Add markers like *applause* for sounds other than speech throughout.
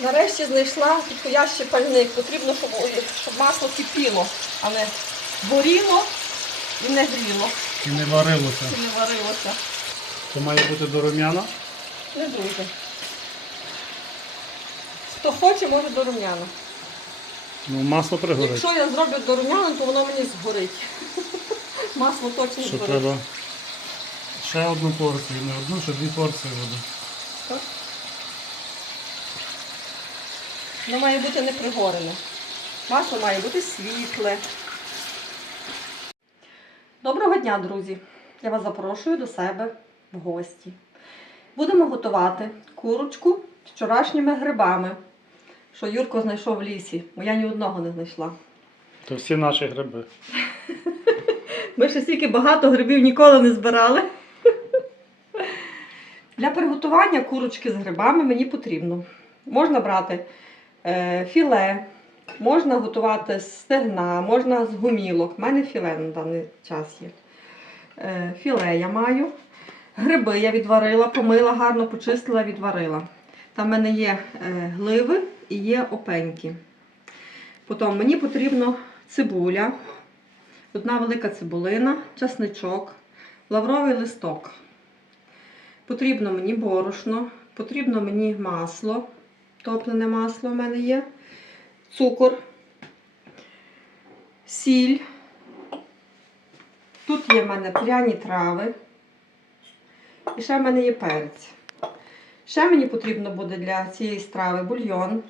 Нарешті знайшла підходящий пальник. Потрібно, щоб, щоб масло кипіло, а не горіло і не гріло, І не варилося. і не варилося. Це має бути до рум'яна. Не дуже. Хто хоче, може до рум'яна. Ну, масло пригорить. Якщо я зроблю до рум'яна, то воно мені згорить. *laughs* Масло точно Що згорить. треба ще одну порцію, не одну, ще дві порції води. Так. Воно має бути не пригорене. Масло має бути світле. Доброго дня, друзі! Я вас запрошую до себе в гості. Будемо готувати курочку з вчорашніми грибами, що Юрко знайшов в лісі, бо я ні одного не знайшла. То всі наші гриби. *laughs* Ми ще стільки багато грибів ніколи не збирали. Для приготування курочки з грибами мені потрібно. Можна брати філе, можна готувати з стегна, можна з гумілок. У мене філе на даний час є. Е, філе я маю. Гриби я відварила, помила, гарно почистила, відварила. Там в мене є е, гливи і є опеньки. Потім мені потрібно цибуля, одна велика цибулина, часничок, лавровий листок. Потрібно мені борошно, потрібно мені масло, топлене масло в мене є, цукор, сіль. Тут є в мене пряні трави. І ще в мене є перець. Ще мені потрібно буде для цієї страви бульйон.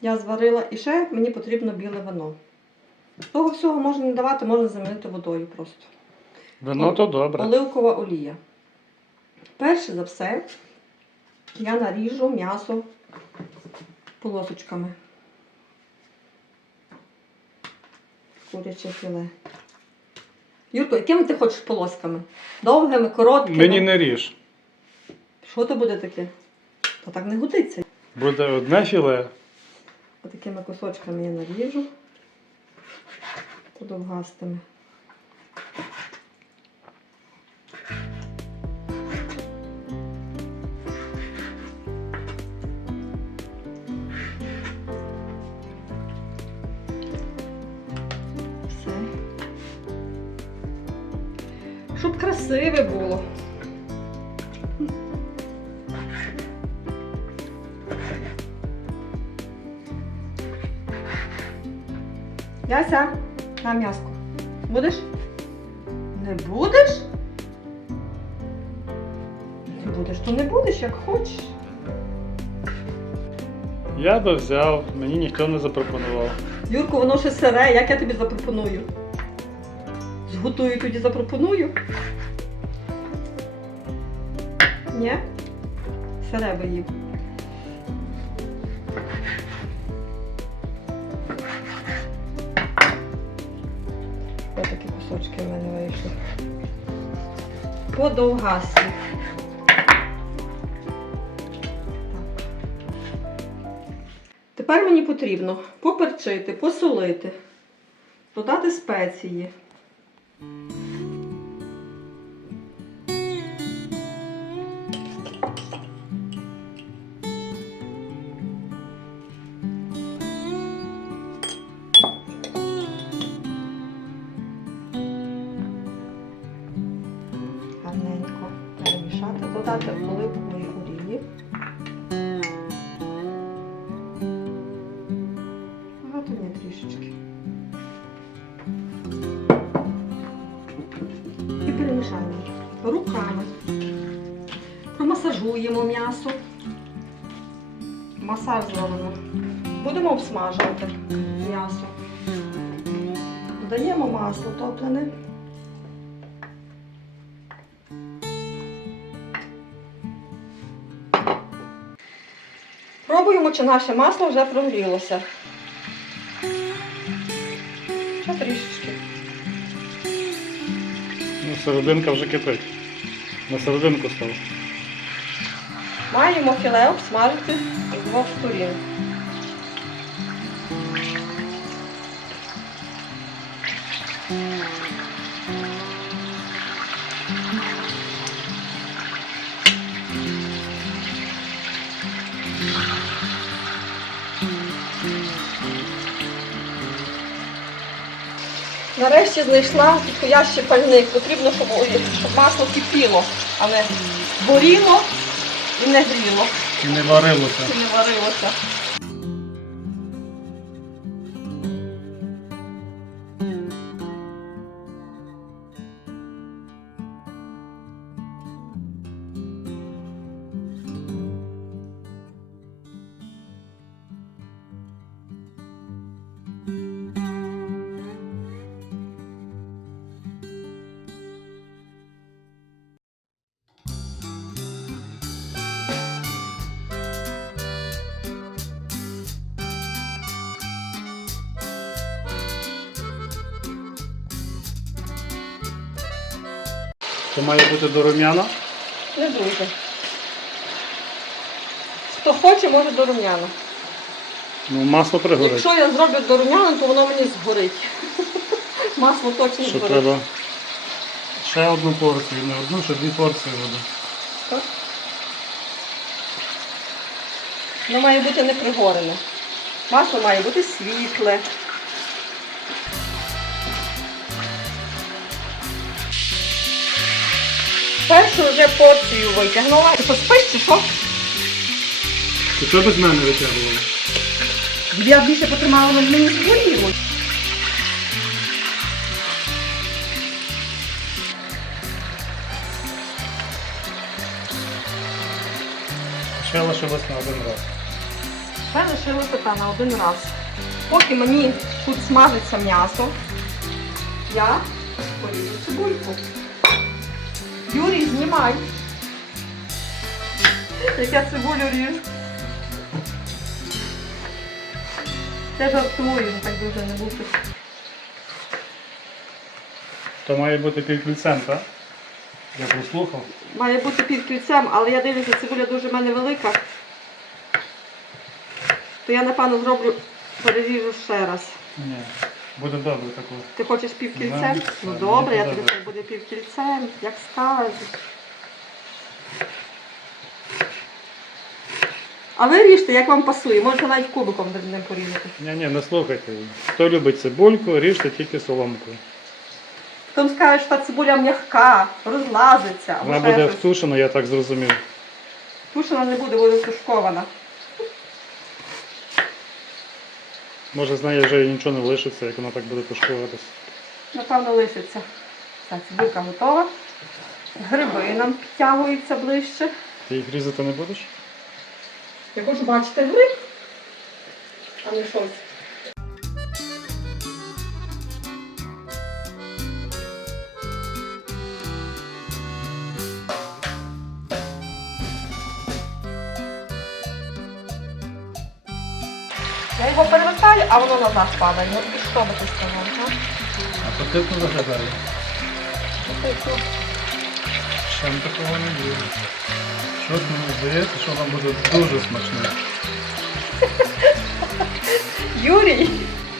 Я зварила. І ще мені потрібно біле вино. Того всього можна не давати, можна замінити водою просто. Вино то добре. Оливкова олія. Перше за все, я наріжу м'ясо полосочками. Куряче філе. Юрко, якими ти хочеш полосками? Довгими, короткими? Мені не ріж. Що то буде таке? Та так не годиться. Буде одне філе. Отакими кусочками я наріжу. Подовгастими. Красиве було. Яся, на м'яско. Будеш? Не будеш? Не будеш, то не будеш, як хочеш. Я би взяв, мені ніхто не запропонував. Юрко, воно ще сире, як я тобі запропоную? Зготую тоді запропоную. Ні? Сире би їв. Ось такі кусочки в мене вийшли. Подовгасті. Тепер мені потрібно поперчити, посолити, додати спеції. Додати оливкової олії. Багато не трішечки. І перемішаємо руками. Промасажуємо м'ясо. Масаж зробимо. Будемо обсмажувати м'ясо. Додаємо масло топлене. Пробуємо, чи наше масло вже прогрілося. Ще трішечки. Ну, серединка вже кипить. На серединку став. Маємо філе обсмажити з двох сторін. Нарешті знайшла підходящий пальник. Потрібно, щоб, масло кипіло, а не горіло і не гріло, І не варилося. і не варилося. То має бути до рум'яна. Не дуже. Хто хоче, може до рум'яна. Ну, масло пригорить. Якщо я зроблю до рум'яна, то воно мені згорить. *laughs* Масло точно Що згорить. треба ще одну порцію, не одну, ще дві порції води. Так. Воно має бути не пригорене. Масло має бути світле. Першу вже порцію витягнула. Ти поспиш чи що? Ти що без мене витягувала? Я більше потримала, але мені згоріло. Ще лишилось на один раз. Ще лишилося та на один раз. Поки мені тут смажиться м'ясо, я поріжу цибульку. Юрій, знімай. Як я цибулю ріжу. Це жартую, так дуже не бути. То має бути під кільцем, так? Я прослухав. Має бути під кільцем, але я дивлюся, цибуля дуже в мене велика. То я, напевно, зроблю, переріжу ще раз. Ні. Буде добре такого. Ти хочеш півкільцем? Да. Ну Да, добре, я тобі хай буде півкільцем, як скажеш. А ви ріжте, як вам пасує, можете навіть кубиком не порізати. Ні, ні, не слухайте. Хто любить цибульку, ріжте тільки соломкою. Потім скажеш, що та цибуля м'яка, розлазиться, Вона буде втушена, я так зрозумів. Тушена не буде, буде тушкована. Може з неї вже і нічого не лишиться, як вона так буде тушкуватись. Напевно, лишиться. Все, цибулька готова. Гриби нам підтягуються ближче. Ти їх різати не будеш? Я хочу бачити гриб, а не щось. Я його перевертаю, а воно назад падає. Ну і що би ти сказав? Апетитно виглядає. а? Ще такого не буде. Щось мені здається, що воно буде дуже смачне. *laughs* Юрій,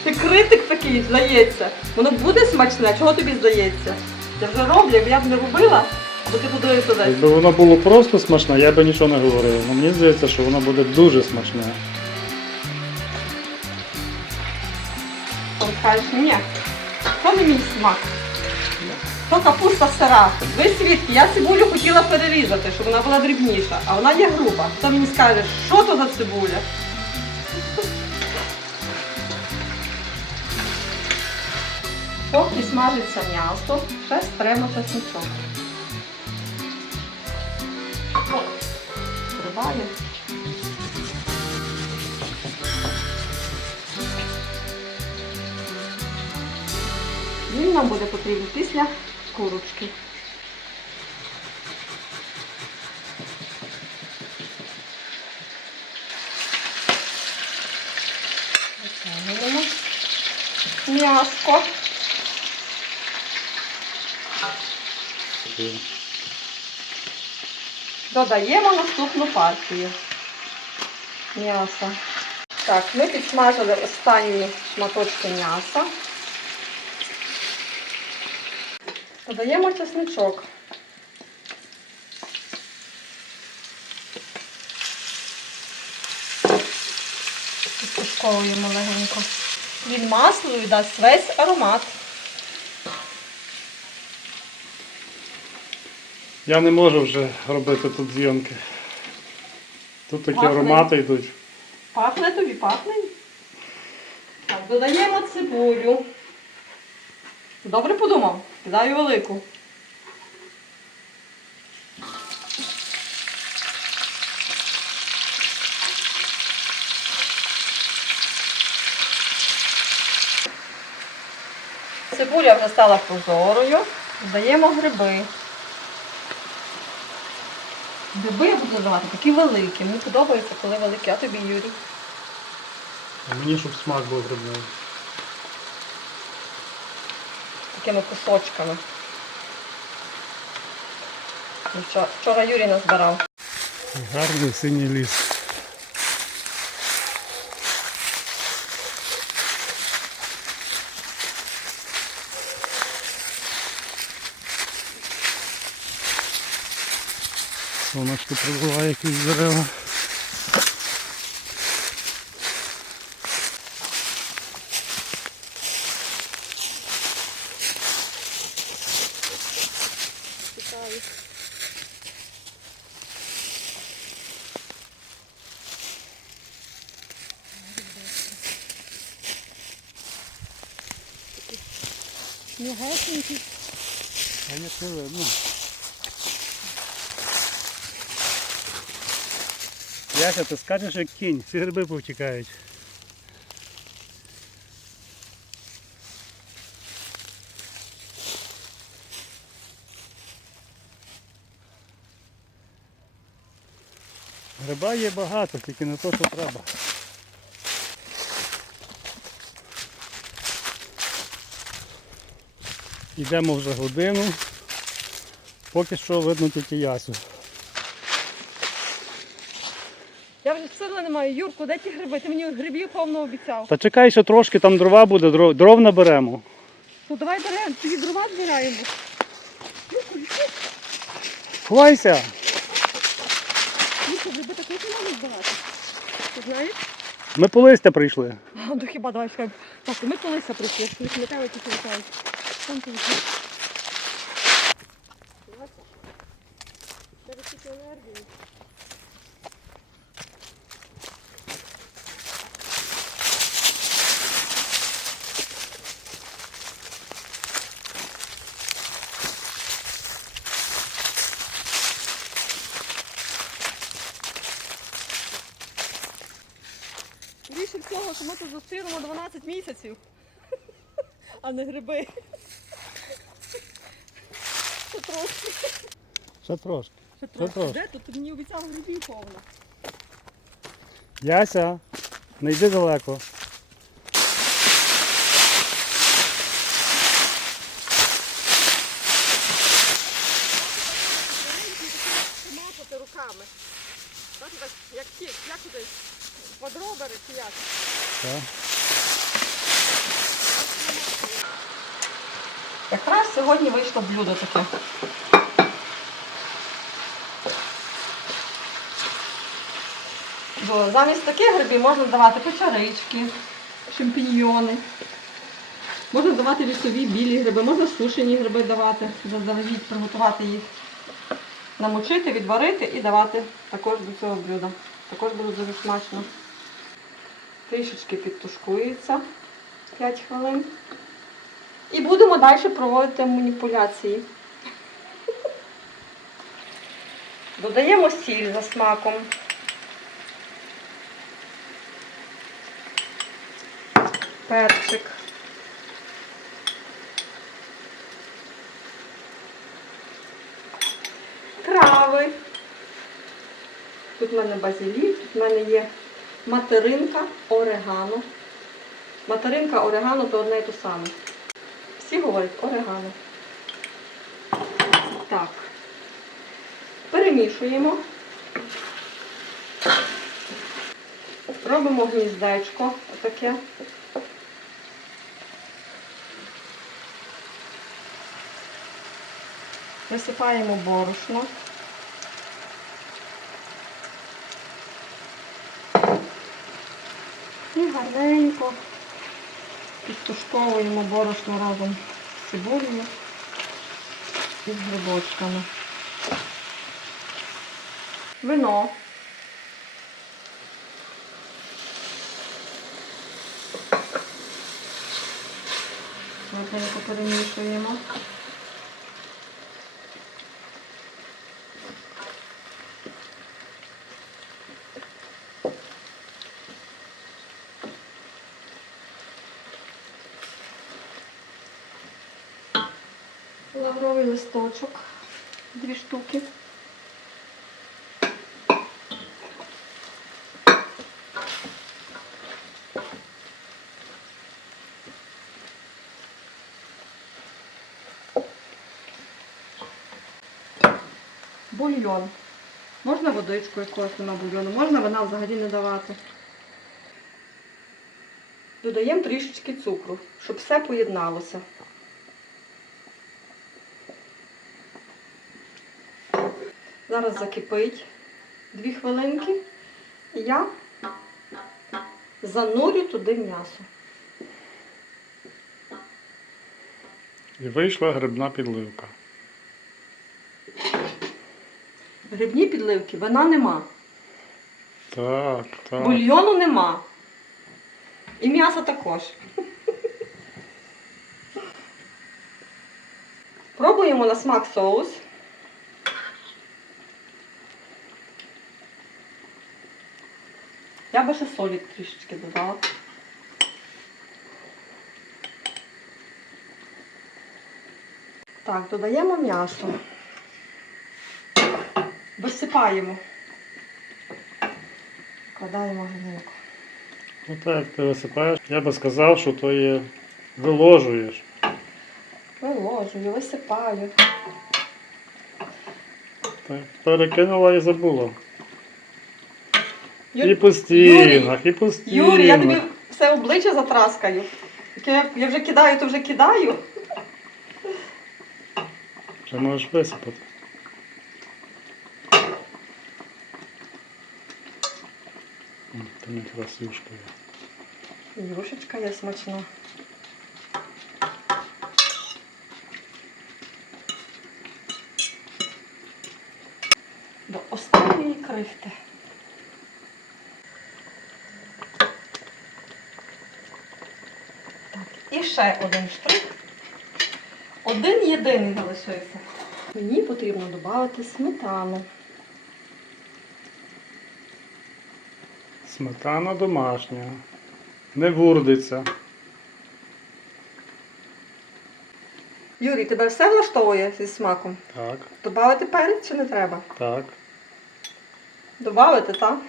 ти критик такий, здається. Воно буде смачне, чого тобі здається? Я вже роблю, я б не робила, бо ти будуєш туди. Якби воно було просто смачне, я би нічого не говорив. Ну, мені здається, що воно буде дуже смачне. Там скажеш, ні, то не мій смак. То капуста сира. Ви свідки, я цибулю хотіла перерізати, щоб вона була дрібніша, а вона є груба. Хто мені скаже, що то за цибуля? Поки смажиться м'ясо, ще стремо чесничок. Триває. Він нам буде потрібен після курочки. Витягуємо м'яско. Додаємо наступну партію м'яса. Так, ми підсмажили останні шматочки м'яса. Додаємо чесничок. Підтушковуємо легенько. Він маслою дасть весь аромат. Я не можу вже робити тут зйомки. Тут такі Пахне. аромати йдуть. Пахне тобі, пахне. Так, додаємо цибулю. Добре подумав. Кидаю велику. Цибуля вже стала прозорою. Додаємо гриби. Гриби я буду додавати такі великі. Мені подобається, коли великі, а тобі, Юрій. А мені щоб смак був грибний. Такими кусочками. Ну, Вчора, вчора Юрій назбирав. Гарний синій ліс. Сонечко прибуває якісь дерева. М'ягесенький. А як не видно. Яся, ти скажеш як кінь, всі гриби повтікають. Гриба є багато, тільки не то, що треба. Йдемо вже годину. Поки що видно тільки ясю. Я вже сили не маю. Юрку, де ті гриби? Ти мені грибів повно обіцяв. Та чекай, ще трошки там дрова буде, дров, дров наберемо. Ну давай беремо, тоді дрова збираємо. Ховайся! Юрку, гриби також не можна збирати. Ти знаєш? Ми по листя прийшли. Ну хіба давай скажемо. Ми колися прийшли. Не пам'ятаю, які це літають. Ти йди. Тебе енергії. Більше всього, що ми тут зустрінемо 12 місяців, *laughs* а не гриби. Трошки. Ще трошки. Ще трошки. Де тут? Ти мені обіцяв грибів повно. Яся, не йди далеко. Мапати руками. Бачите, так, як ті, як туди? Квадробери чи як? Так. Якраз сьогодні вийшло блюдо таке. Замість таких грибів можна давати печерички, шампіньйони. Можна давати лісові білі гриби, можна сушені гриби давати, заздалегідь приготувати їх, намочити, відварити і давати також до цього блюда. Також буде дуже смачно. Трішечки підтушкується 5 хвилин. І будемо далі проводити маніпуляції. Додаємо сіль за смаком. Перчик. Трави. Тут в мене базилік, тут в мене є материнка, орегано. Материнка, орегано то одне і те саме. Всі говорять орегано. Так. Перемішуємо. Робимо гніздечко отаке. Висипаємо борошно. І гарненько підтушковуємо борошно разом з цибулею і з грибочками. Вино. Гарненько перемішуємо. Лавровий листочок, дві штуки. Бульйон. Можна водичку якогось нема бульйону, можна вина взагалі не давати. Додаємо трішечки цукру, щоб все поєдналося. Зараз закипить дві хвилинки. І я занурю туди м'ясо. І вийшла грибна підливка. Грибні підливки, вина нема. Так, так. Бульйону нема. І м'яса також. Пробуємо на смак соус. Я би ще солі трішечки додала. Так, додаємо м'ясо. Висипаємо. Вкладаємо гарненько. Ну так, ти висипаєш. Я би сказав, що то є виложуєш. Виложую, висипаю. Так, перекинула і забула. Юр- І по стінах, і по стінах. Юрій, я тобі все обличчя затраскаю. Я, я вже кидаю, то вже кидаю. Вже можеш висипати. М, Там якраз юшка є. Юшечка є смачна. До останньої крихти. І ще один штрих. Один єдиний залишився. Мені потрібно додати сметану. Сметана домашня. Не вурдиться. Юрій, тебе все влаштовує зі смаком? Так, Добавити перець чи не треба? так. Добавити, так?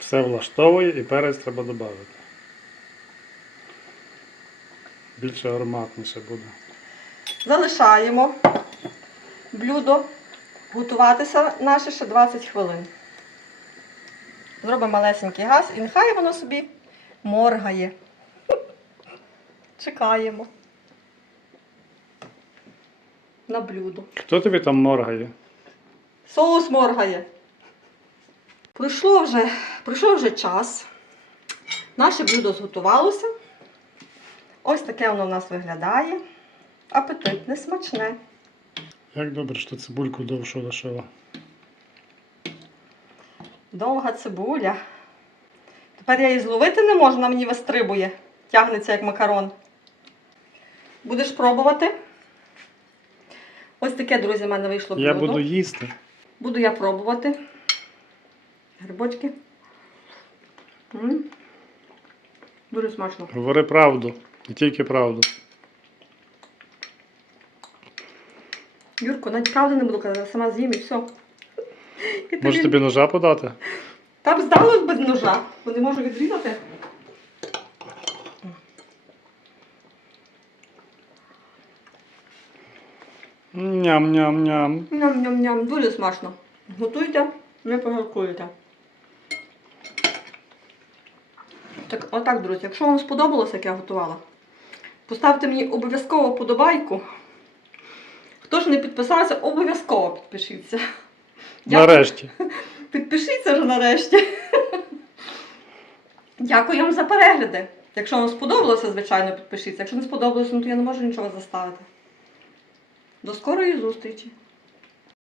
Все влаштовує і перець треба додати. Більше ароматніше буде. Залишаємо блюдо готуватися наше ще 20 хвилин. Зробимо малесенький газ і нехай воно собі моргає. Чекаємо на блюдо. Хто тобі там моргає? Соус моргає. Пройшло вже, пройшов вже час. Наше блюдо зготувалося. Ось таке воно в нас виглядає. Апетитне, смачне. Як добре, що цибульку довшу лишила. Довга цибуля. Тепер я її зловити не можу, вона мені вистрибує. Тягнеться як макарон. Будеш пробувати? Ось таке, друзі, в мене вийшло блюдо. Я буду їсти. Буду я пробувати. Грибочки. М. Дуже смачно. Говори правду. І тільки правду. Юрко, навіть правди не буду казати, сама з'їм і все. І Може тобі- ножа подати? Там здалось без ножа, бо не можу відрізати. Ням-ням-ням. Ням-ням-ням, дуже смачно. Готуйте, не пожалкуєте. Так, отак, друзі, якщо вам сподобалося, як я готувала, поставте мені обов'язково подобайку. Хто ж не підписався, обов'язково підпишіться. Нарешті. Підпишіться вже нарешті. Дякую вам за перегляди. Якщо вам сподобалося, звичайно, підпишіться. Якщо не сподобалося, ну то я не можу нічого заставити. До скорої зустрічі!